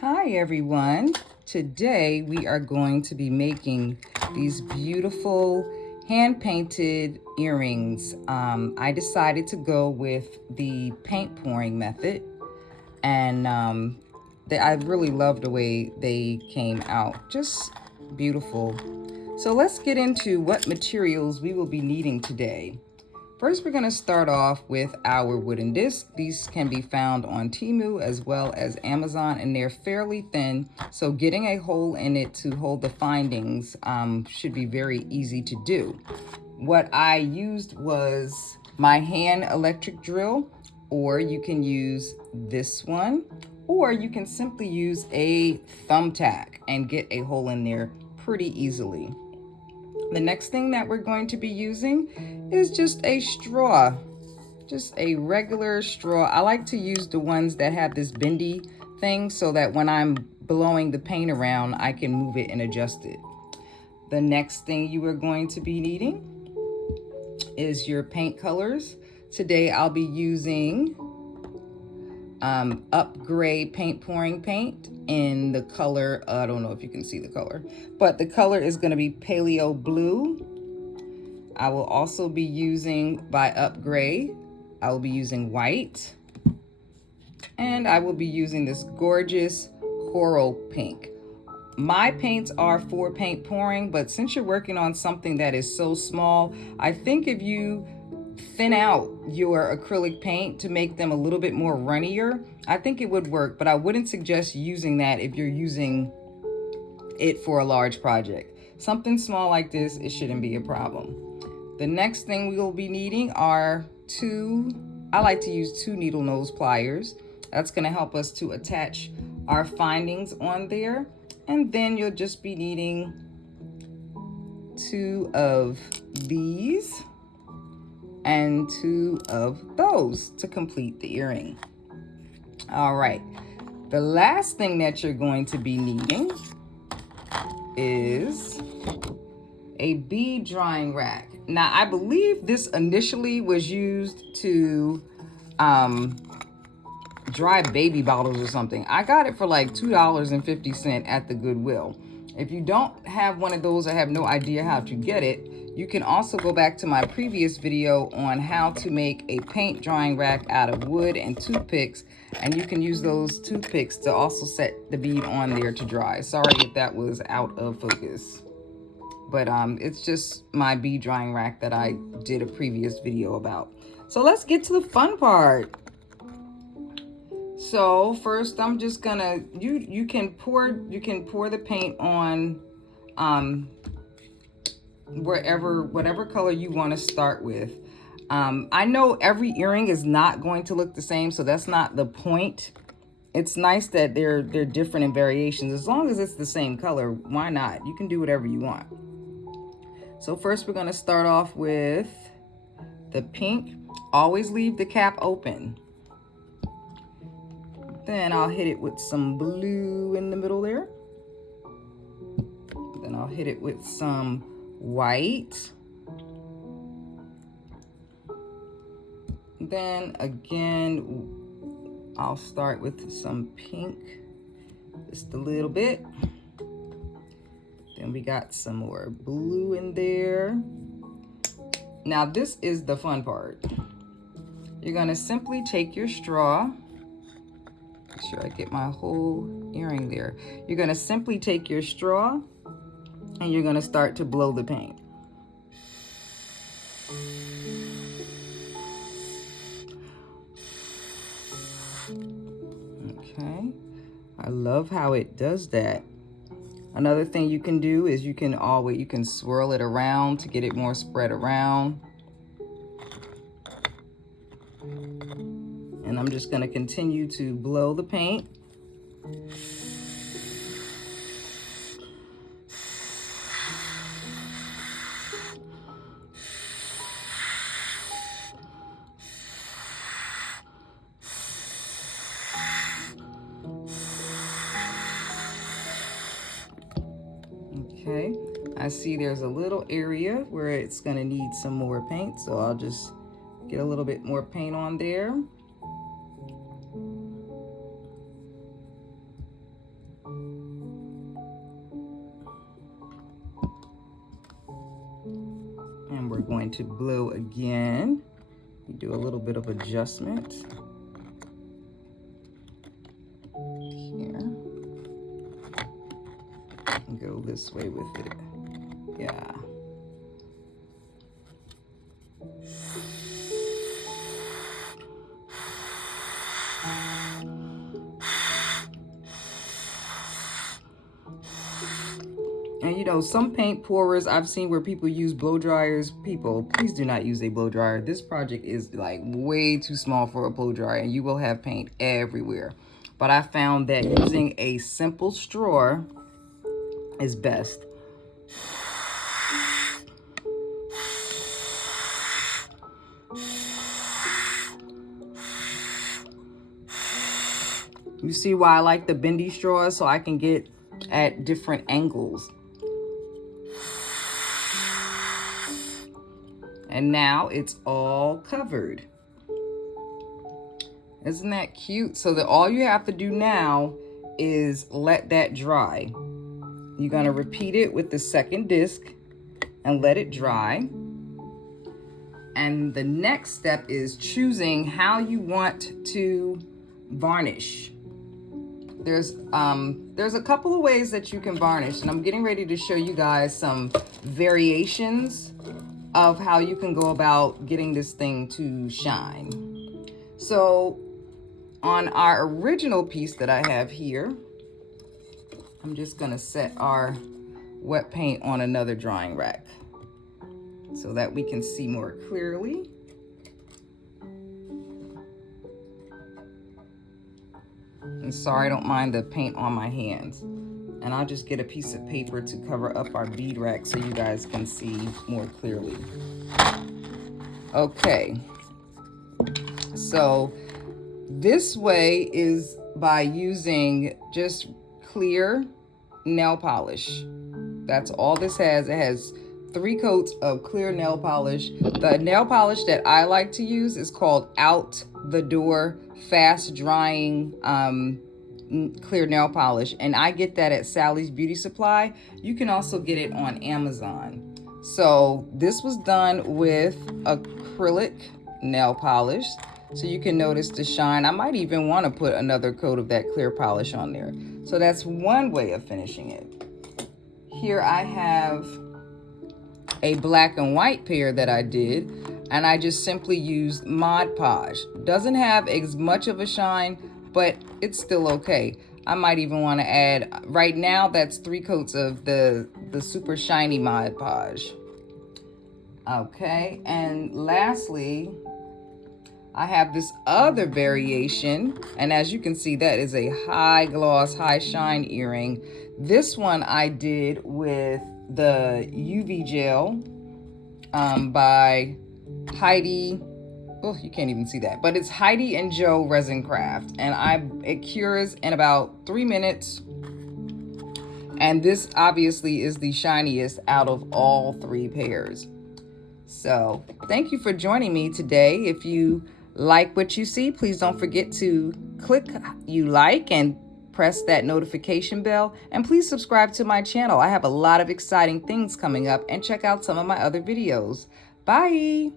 Hi everyone. Today we are going to be making these beautiful hand-painted earrings. I decided to go with the paint pouring method, and I really love the way they came out. Just beautiful. So let's get into what materials we will be needing today. First, we're going to start off with our wooden discs. These can be found on Temu as well as Amazon, and they're fairly thin, so getting a hole in it to hold the findings should be very easy to do. What I used was my hand electric drill, or you can use this one, or you can simply use a thumbtack and get a hole in there pretty easily. The next thing that we're going to be using is just a straw, just a regular straw. I like to use the ones that have this bendy thing so that when I'm blowing the paint around, I can move it and adjust it. The next thing you are going to be needing is your paint colors. Today I'll be using Upgrade paint pouring paint in the color, I don't know if you can see the color, but the color is going to be Paleo Blue. I will also be using by Upgrade, I will be using white, and I will be using this gorgeous coral pink. My paints are for paint pouring, but since you're working on something that is so small, I think if you thin out your acrylic paint to make them a little bit more runnier, I think it would work, but I wouldn't suggest using that if you're using it for a large project. Something small like this, it shouldn't be a problem. The next thing we will be needing are I like to use 2 needle nose pliers. That's going to help us to attach our findings on there. And then you'll just be needing 2 of these and 2 of those to complete the earring. All right. The last thing that you're going to be needing is a bead drying rack. Now, I believe this initially was used to dry baby bottles or something. I got it for like $2.50 at the Goodwill. If you don't have one of those or have no idea how to get it, you can also go back to my previous video on how to make a paint drying rack out of wood and toothpicks, and you can use those toothpicks to also set the bead on there to dry. Sorry if that was out of focus. But it's just my bead drying rack that I did a previous video about. So let's get to the fun part. So first I'm just gonna, you can pour the paint on whatever color you want to start with. I know every earring is not going to look the same, so that's not the point. It's nice that they're different in variations. As long as it's the same color, why not? You can do whatever you want. So first we're going to start off with the pink. Always leave the cap open. Then I'll hit it with some blue in the middle there. Then I'll hit it with some white. Then again, I'll start with some pink, just a little bit. Then we got some more blue in there. Now this is the fun part. You're gonna simply take your straw. Make sure I get my whole earring there. You're gonna simply take your straw and you're gonna start to blow the paint. Okay, I love how it does that. Another thing you can do is you can swirl it around to get it more spread around. And I'm just going to continue to blow the paint. Okay, I see there's a little area where it's going to need some more paint, so I'll just get a little bit more paint on there. going to blow again. You do a little bit of adjustment here. And go this way with it. Yeah. And you know, some paint pourers I've seen where people use blow dryers. People, please do not use a blow dryer. This project is like way too small for a blow dryer and you will have paint everywhere. But I found that using a simple straw is best. You see why I like the bendy straws, so I can get at different angles. And now it's all covered. Isn't that cute? So that all you have to do now is let that dry. You're gonna repeat it with the second disc and let it dry. And the next step is choosing how you want to varnish. There's a couple of ways that you can varnish, and I'm getting ready to show you guys some variations of how you can go about getting this thing to shine. So on our original piece that I have here, I'm just gonna set our wet paint on another drying rack so that we can see more clearly. And sorry, I don't mind the paint on my hands. And I'll just get a piece of paper to cover up our bead rack so you guys can see more clearly. Okay, so this way is by using just clear nail polish. That's all this has. It has 3 coats of clear nail polish. The nail polish that I like to use is called Out the Door Fast Drying clear nail polish, and I get that at Sally's Beauty Supply. You can also get it on Amazon. So this was done with acrylic nail polish, so you can notice the shine. I might even want to put another coat of that clear polish on there. So that's one way of finishing it. Here I have a black and white pair that I did, and I just simply used Mod Podge. Doesn't have as much of a shine, but it's still okay. I might even want to add, right now that's 3 coats of the super shiny Mod Podge. Okay, and lastly, I have this other variation, and as you can see, that is a high gloss, high shine earring. This one I did with the UV gel by Heidi. Oh, you can't even see that, but it's Heidi and Joe Resin Craft, and it cures in about 3 minutes. And this obviously is the shiniest out of all 3 pairs. So thank you for joining me today. If you like what you see, please don't forget to click like and press that notification bell, and please subscribe to my channel. I have a lot of exciting things coming up, and check out some of my other videos. Bye.